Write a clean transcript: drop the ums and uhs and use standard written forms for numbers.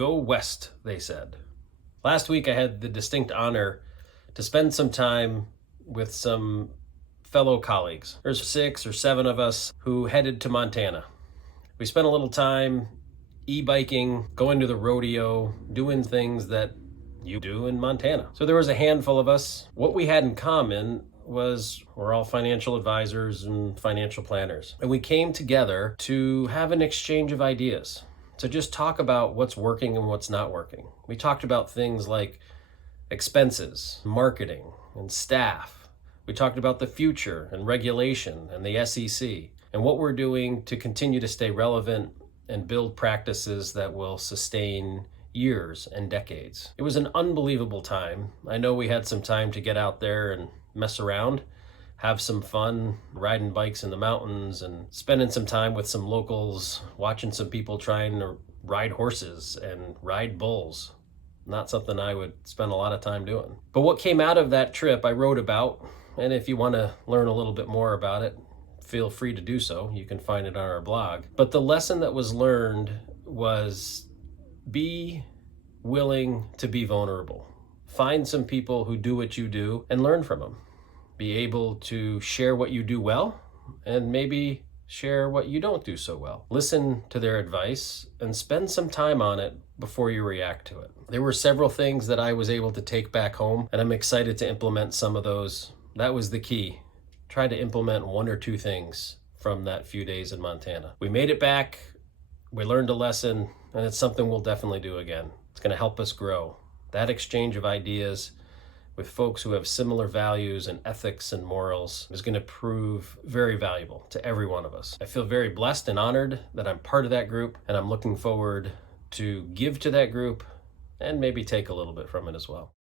Go west, they said. Last week I had the distinct honor to spend some time with some fellow colleagues. There's 6 or 7 of us who headed to Montana. We spent a little time e-biking, going to the rodeo, doing things that you do in Montana. So there was a handful of us. What we had in common was we're all financial advisors and financial planners. And we came together to have an exchange of ideas, to just talk about what's working and what's not working. We talked about things like expenses, marketing, and staff. We talked about the future and regulation and the SEC and what we're doing to continue to stay relevant and build practices that will sustain years and decades. It was an unbelievable time. I know we had some time to get out there and mess around, have some fun, riding bikes in the mountains and spending some time with some locals, watching some people trying to ride horses and ride bulls. Not something I would spend a lot of time doing. But what came out of that trip I wrote about, and if you want to learn a little bit more about it, feel free to do so. You can find it on our blog. But the lesson that was learned was be willing to be vulnerable. Find some people who do what you do and learn from them. Be able to share what you do well and maybe share what you don't do so well. Listen to their advice and spend some time on it before you react to it. There were several things that I was able to take back home, and I'm excited to implement some of those. That was the key. Try to implement 1 or 2 things from that few days in Montana. We made it back, we learned a lesson, and it's something we'll definitely do again. It's going to help us grow. That exchange of ideas with folks who have similar values and ethics and morals is going to prove very valuable to every one of us. I feel very blessed and honored that I'm part of that group, and I'm looking forward to give to that group and maybe take a little bit from it as well.